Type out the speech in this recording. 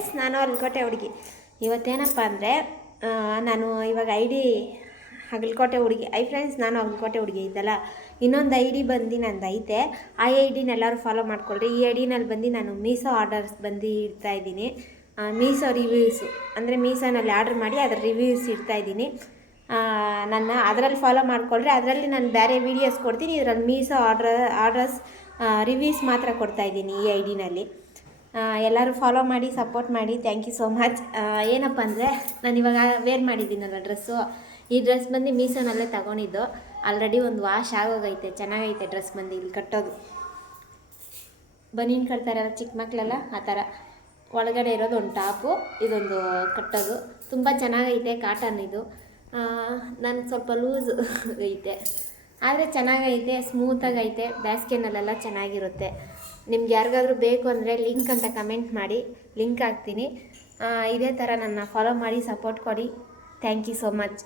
Friends, ನಾನು ಅಲ್ಕೋಟೆ ಹುಡುಗಿ. ಇವತ್ತೇನಪ್ಪ ಅಂದರೆ ನಾನು ಇವಾಗ ಹಗಲಕೋಟೆ ಹುಡುಗಿ. ಫ್ರೆಂಡ್ಸ್, ನಾನು ಹಗಲಕೋಟೆ ಹುಡುಗಿ ಇದ್ದಲ್ಲ, ಇನ್ನೊಂದು ಬಂದು ನಂದು ಐತೆ. ಆ ಎಲ್ಲರೂ ಫಾಲೋ ಮಾಡ್ಕೊಳ್ರಿ. ಈ ನಲ್ಲಿ ಬಂದು ನಾನು ಮೀಶೋ ಆರ್ಡರ್ಸ್ ಬಂದು ಇಡ್ತಾಯಿದ್ದೀನಿ. ಮೀಶೋ ರಿವ್ಯೂಸು ಅಂದರೆ ಮೀಶೋನಲ್ಲಿ ಆರ್ಡ್ರ್ ಮಾಡಿ ಅದರ ರಿವ್ಯೂಸ್ ಇಡ್ತಾಯಿದ್ದೀನಿ. ನನ್ನ ಅದರಲ್ಲಿ ಫಾಲೋ ಮಾಡ್ಕೊಳ್ರಿ. ಅದರಲ್ಲಿ ನಾನು ಬೇರೆ ವೀಡಿಯೋಸ್ ಕೊಡ್ತೀನಿ. ಇದರಲ್ಲಿ ಮೀಶೋ ಆರ್ಡರ್ಸ್ ರಿವ್ಯೂಸ್ ಮಾತ್ರ ಕೊಡ್ತಾಯಿದ್ದೀನಿ ಈ ನಲ್ಲಿ. ಎಲ್ಲರೂ ಫಾಲೋ ಮಾಡಿ ಸಪೋರ್ಟ್ ಮಾಡಿ. Thank you so much. ಏನಪ್ಪ ಅಂದರೆ ನಾನು ಇವಾಗ ವೇರ್ ಮಾಡಿದ್ದೀನಲ್ಲ ಡ್ರೆಸ್ಸು, ಈ ಡ್ರೆಸ್ ಬಂದು ಮೀಶೋನಲ್ಲೇ ತಗೊಂಡಿದ್ದು. ಆಲ್ರೆಡಿ ಒಂದು ವಾಶ್ ಆಗೋಗೈತೆ. ಚೆನ್ನಾಗೈತೆ ಡ್ರೆಸ್ ಬಂದು. ಇಲ್ಲಿ ಕಟ್ಟೋದು ಬನೀನು ಕಟ್ತಾರಲ್ಲ ಚಿಕ್ಕ ಮಕ್ಕಳೆಲ್ಲ, ಆ ಥರ ಒಳಗಡೆ ಇರೋದು ಒಂದು ಟಾಪು, ಇದೊಂದು ಕಟ್ಟೋದು. ತುಂಬ ಚೆನ್ನಾಗೈತೆ. ಕಾಟನ್ ಇದು. ನನಗೆ ಸ್ವಲ್ಪ ಲೂಸ್ ಐತೆ, ಆದರೆ ಚೆನ್ನಾಗೈತೆ, ಸ್ಮೂತಾಗೈತೆ. ಬೇಸಿಗೆನಲ್ಲೆಲ್ಲ ಚೆನ್ನಾಗಿರುತ್ತೆ. ನಿಮ್ಗೆ ಯಾರಿಗಾದ್ರೂ ಬೇಕು ಅಂದರೆ ಲಿಂಕ್ ಅಂತ ಕಮೆಂಟ್ ಮಾಡಿ, ಲಿಂಕ್ ಹಾಕ್ತೀನಿ. ಇದೇ ಥರ ನನ್ನ ಫಾಲೋ ಮಾಡಿ ಸಪೋರ್ಟ್ ಕೊಡಿ. Thank you so much.